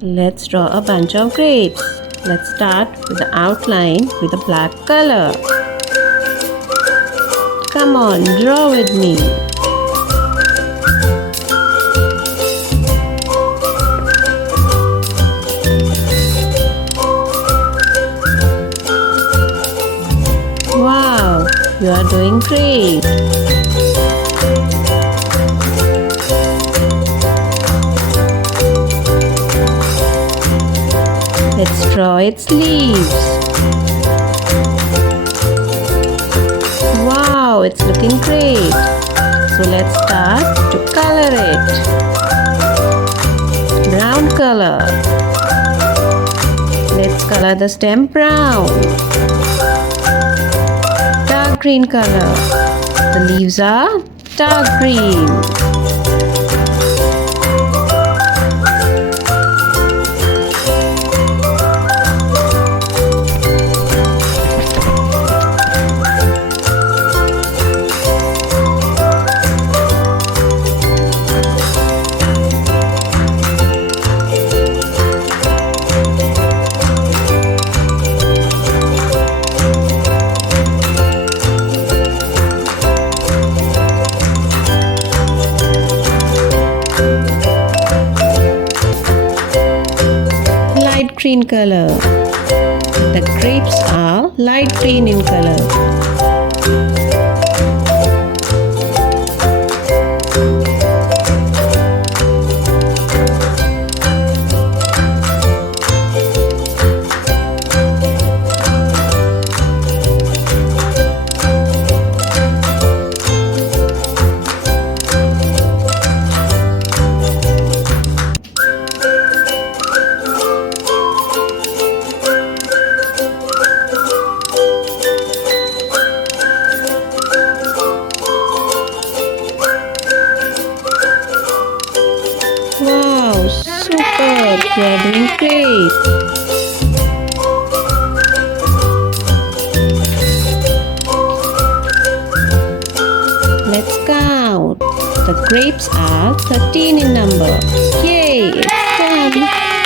let's draw a bunch of grapes. Let's start with the outline with a black color. Come on, draw with me. Wow, you are doing great. Let's draw its leaves. Wow, it's looking great. So let's start to color it. Brown color. Let's color the stem brown. Dark green color. The leaves are dark green. Green color. The grapes are light green in color. Wow, super! You are doing great. Let's count. The grapes are 13 in number. Yay! It's done.